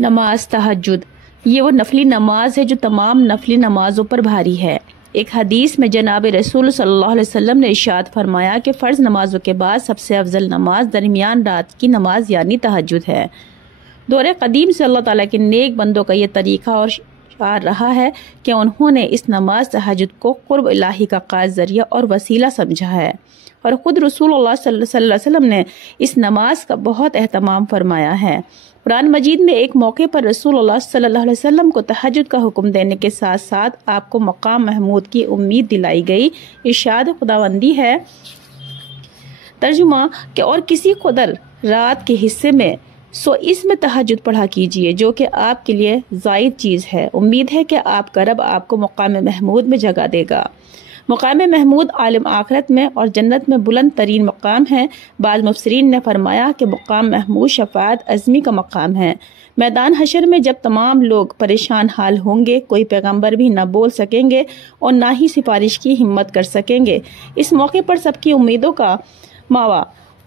نماز تہجد، یہ وہ نفلی نماز ہے جو تمام نفلی نمازوں پر بھاری ہے۔ ایک حدیث میں جناب رسول صلی اللہ علیہ وسلم نے ارشاد فرمایا کہ فرض نمازوں کے بعد سب سے افضل نماز درمیان رات کی نماز یعنی تہجد ہے۔ دور قدیم سے اللہ تعالیٰ کے نیک بندوں کا یہ طریقہ اور شعار رہا ہے کہ انہوں نے اس نماز تہجد کو قرب الہی کا خاص ذریعہ اور وسیلہ سمجھا ہے، اور خود رسول اللہ صلی اللہ علیہ وسلم نے اس نماز کا بہت اہتمام فرمایا ہے۔ قرآن مجید میں ایک موقع پر رسول اللہ صلی اللہ علیہ وسلم کو تہجد کا حکم دینے کے ساتھ ساتھ آپ کو مقام محمود کی امید دلائی گئی۔ ارشاد خداوندی ہے، ترجمہ کہ اور کسی قدر رات کے حصے میں سو اس میں تہجد پڑھا کیجئے جو کہ آپ کے لیے زائد چیز ہے، امید ہے کہ آپ کا رب آپ کو مقام محمود میں جگہ دے گا۔ مقام محمود عالم آخرت میں اور جنت میں بلند ترین مقام ہے۔ بعض مفسرین نے فرمایا کہ مقام محمود شفاعت عظمی کا مقام ہے۔ میدان حشر میں جب تمام لوگ پریشان حال ہوں گے، کوئی پیغمبر بھی نہ بول سکیں گے اور نہ ہی سفارش کی ہمت کر سکیں گے۔ اس موقع پر سب کی امیدوں کا ماوا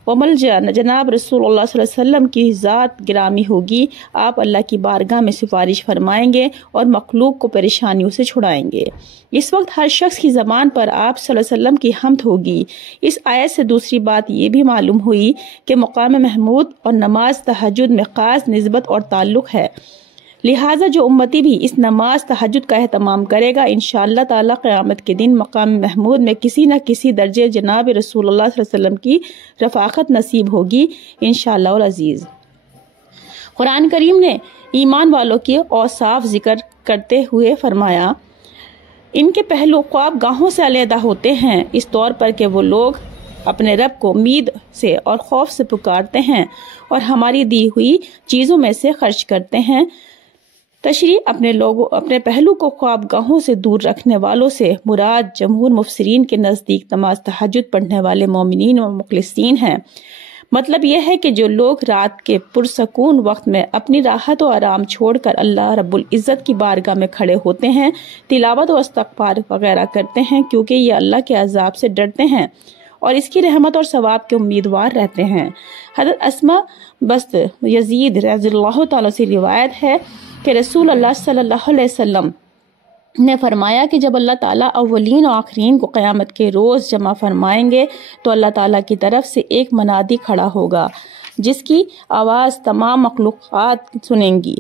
و ملجا جناب رسول اللہ صلی اللہ علیہ وسلم کی ذات گرامی ہوگی۔ آپ اللہ کی بارگاہ میں سفارش فرمائیں گے اور مخلوق کو پریشانیوں سے چھڑائیں گے۔ اس وقت ہر شخص کی زبان پر آپ صلی اللہ علیہ وسلم کی حمد ہوگی۔ اس آیت سے دوسری بات یہ بھی معلوم ہوئی کہ مقام محمود اور نماز تہجد میں خاص نسبت اور تعلق ہے، لہٰذا جو امتی بھی اس نماز تہجد کا اہتمام کرے گا انشاءاللہ تعالی قیامت کے دن مقام محمود میں کسی نہ کسی درجے جناب رسول اللہ صلی اللہ علیہ وسلم کی رفاقت نصیب ہوگی انشاءاللہ العزیز۔ قرآن کریم نے ایمان والوں کے اوصاف ذکر کرتے ہوئے فرمایا، ان کے پہلو خواب گاہوں سے علیحدہ ہوتے ہیں، اس طور پر کہ وہ لوگ اپنے رب کو امید سے اور خوف سے پکارتے ہیں اور ہماری دی ہوئی چیزوں میں سے خرچ کرتے ہیں۔ تشریح اپنے پہلو کو خواب گاہوں سے دور رکھنے والوں سے مراد جمہور مفسرین کے نزدیک نماز تہجد پڑھنے والے مومنین و مخلصین ہیں۔ مطلب یہ ہے کہ جو لوگ رات کے پرسکون وقت میں اپنی راحت و آرام چھوڑ کر اللہ رب العزت کی بارگاہ میں کھڑے ہوتے ہیں، تلاوت و استغفار وغیرہ کرتے ہیں، کیونکہ یہ اللہ کے عذاب سے ڈرتے ہیں اور اس کی رحمت اور ثواب کے امیدوار رہتے ہیں۔ حضرت اسماء بست یزید رضی اللہ تعالیٰ سے روایت ہے کہ رسول اللہ صلی اللہ علیہ وسلم نے فرمایا کہ جب اللہ تعالیٰ اولین و آخرین کو قیامت کے روز جمع فرمائیں گے تو اللہ تعالیٰ کی طرف سے ایک منادی کھڑا ہوگا جس کی آواز تمام مخلوقات سنیں گی۔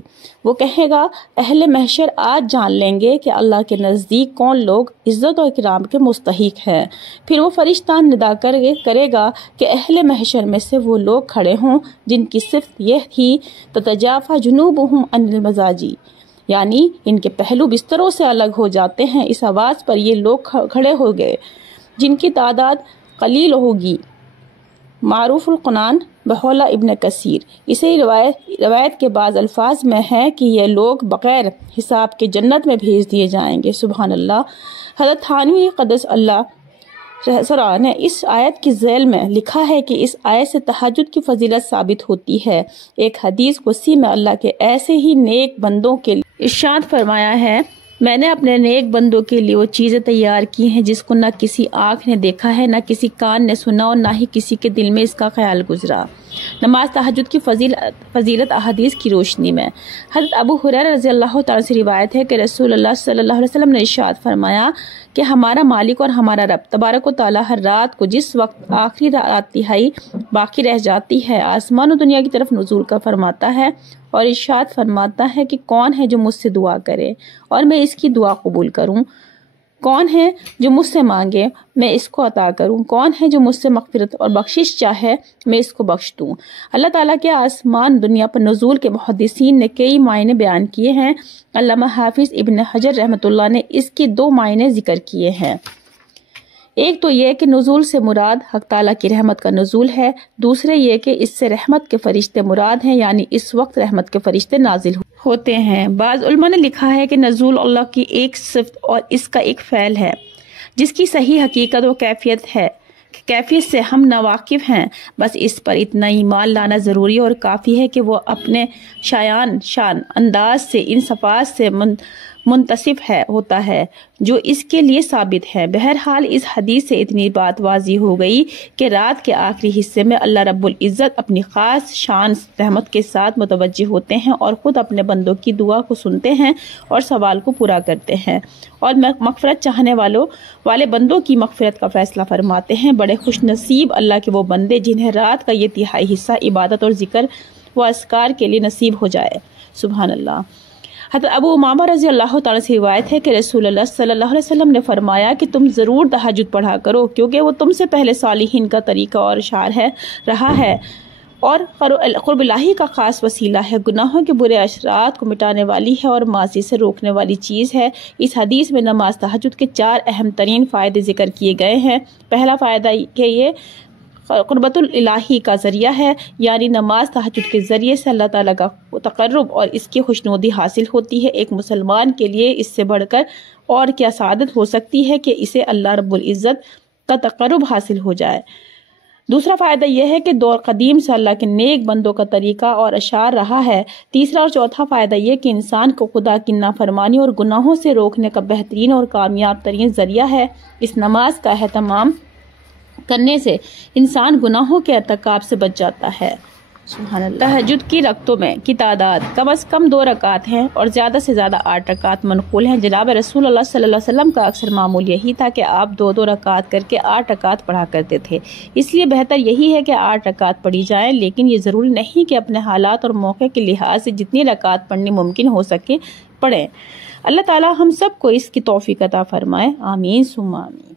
وہ کہے گا، اہل محشر آج جان لیں گے کہ اللہ کے نزدیک کون لوگ عزت و اکرام کے مستحق ہیں۔ پھر وہ فرشتہ ندا کرے گا کہ اہل محشر میں سے وہ لوگ کھڑے ہوں جن کی صفت یہ تھی، تتجافی جنوبہم عن المضاجع، یعنی ان کے پہلو بستروں سے الگ ہو جاتے ہیں۔ اس آواز پر یہ لوگ کھڑے ہو گئے جن کی تعداد قلیل ہوگی۔ معروف القنان بحولہ ابن کثیر۔ اسی روایت کے بعض الفاظ میں ہے کہ یہ لوگ بغیر حساب کے جنت میں بھیج دیے جائیں گے۔ سبحان اللہ۔ حضرت تھانوی قدس اللہ سرا نے اس آیت کی ذیل میں لکھا ہے کہ اس آیت سے تہجد کی فضیلت ثابت ہوتی ہے۔ ایک حدیث قدسی میں اللہ کے ایسے ہی نیک بندوں کے لیے ارشاد فرمایا ہے، میں نے اپنے نیک بندوں کے لیے وہ چیزیں تیار کی ہیں جس کو نہ کسی آنکھ نے دیکھا ہے، نہ کسی کان نے سنا اور نہ ہی کسی کے دل میں اس کا خیال گزرا۔ نماز تہجد کی فضیلت احادیث کی روشنی میں حضرت ابو ہریرہ رضی اللہ تعالیٰ سے روایت ہے کہ رسول اللہ صلی اللہ علیہ وسلم نے ارشاد فرمایا کہ ہمارا مالک اور ہمارا رب تبارک و تعالیٰ ہر رات کو جس وقت آخری رات تہائی باقی رہ جاتی ہے آسمان و دنیا کی طرف نزول کر فرماتا ہے اور ارشاد فرماتا ہے کہ کون ہے جو مجھ سے دعا کرے اور میں اس کی دعا قبول کروں، کون ہے جو مجھ سے مانگے میں اس کو عطا کروں، کون ہے جو مجھ سے مغفرت اور بخشش چاہے میں اس کو بخش دوں۔ اللہ تعالیٰ کے آسمان دنیا پر نزول کے محدثین نے کئی معنی بیان کیے ہیں۔ علامہ حافظ ابن حجر رحمۃ اللہ نے اس کی 2 معنی ذکر کیے ہیں۔ ایک تو یہ کہ نزول سے مراد حق تعالیٰ کی رحمت کا نزول ہے، دوسرے یہ کہ اس سے رحمت کے فرشتے مراد ہیں، یعنی اس وقت رحمت کے فرشتے نازل ہوتے ہیں۔ بعض علماء نے لکھا ہے کہ نزول اللہ کی ایک صفت اور اس کا ایک فعل ہے جس کی صحیح حقیقت و کیفیت ہے، کیفیت سے ہم ناواقف ہیں، بس اس پر اتنا ایمان لانا ضروری اور کافی ہے کہ وہ اپنے شان انداز سے ان صفات سے منتصف ہوتا ہے جو اس کے لیے ثابت ہے۔ بہرحال اس حدیث سے اتنی بات واضح ہو گئی کہ رات کے آخری حصے میں اللہ رب العزت اپنی خاص شان رحمت کے ساتھ متوجہ ہوتے ہیں اور خود اپنے بندوں کی دعا کو سنتے ہیں اور سوال کو پورا کرتے ہیں، اور مغفرت چاہنے والے بندوں کی مغفرت کا فیصلہ فرماتے ہیں۔ بڑے خوش نصیب اللہ کے وہ بندے جنہیں رات کا یہ تہائی حصہ عبادت اور ذکر و اذکار کے لیے نصیب ہو جائے۔ سبحان اللہ۔ حضرت ابو امامہ رضی اللہ تعالیٰ سے روایت ہے کہ رسول اللہ صلی اللہ علیہ وسلم نے فرمایا کہ تم ضرور تہجد پڑھا کرو، کیونکہ وہ تم سے پہلے صالحین کا طریقہ اور اشعار رہا ہے اور قرب الہی کا خاص وسیلہ ہے، گناہوں کے برے اثرات کو مٹانے والی ہے اور معاصی سے روکنے والی چیز ہے۔ اس حدیث میں نماز تہجد کے 4 اہم ترین فائدے ذکر کیے گئے ہیں۔ پہلا فائدہ کہ یہ قربت الہی کا ذریعہ ہے، یعنی نماز تہجد کے ذریعے سے اللہ تعالیٰ کا تقرب اور اس کی خوشنودی حاصل ہوتی ہے۔ ایک مسلمان کے لیے اس سے بڑھ کر اور کیا سعادت ہو سکتی ہے کہ اسے اللہ رب العزت کا تقرب حاصل ہو جائے۔ دوسرا فائدہ یہ ہے کہ دور قدیم سے اللہ کے نیک بندوں کا طریقہ اور اشعار رہا ہے۔ تیسرا اور چوتھا فائدہ یہ کہ انسان کو خدا کی نافرمانی اور گناہوں سے روکنے کا بہترین اور کامیاب ترین ذریعہ ہے۔ اس نماز کا اہتمام کرنے سے انسان گناہوں کے ارتکاب سے بچ جاتا ہے۔ سبحان اللہ۔ تہجد کی رکعتوں میں کی تعداد کم از کم 2 رکعت ہیں اور زیادہ سے زیادہ 8 رکعت منقول ہیں۔ جناب رسول اللہ صلی اللہ علیہ وسلم کا اکثر معمول یہی تھا کہ آپ 2 رکعت کر کے 8 رکعت پڑھا کرتے تھے، اس لیے بہتر یہی ہے کہ 8 رکعت پڑھی جائیں، لیکن یہ ضروری نہیں کہ اپنے حالات اور موقع کے لحاظ سے جتنی رکعت پڑھنی ممکن ہو سکے پڑھیں۔ اللہ تعالی ہم سب کو اس کی توفیق عطا فرمائے، آمین ثم آمین۔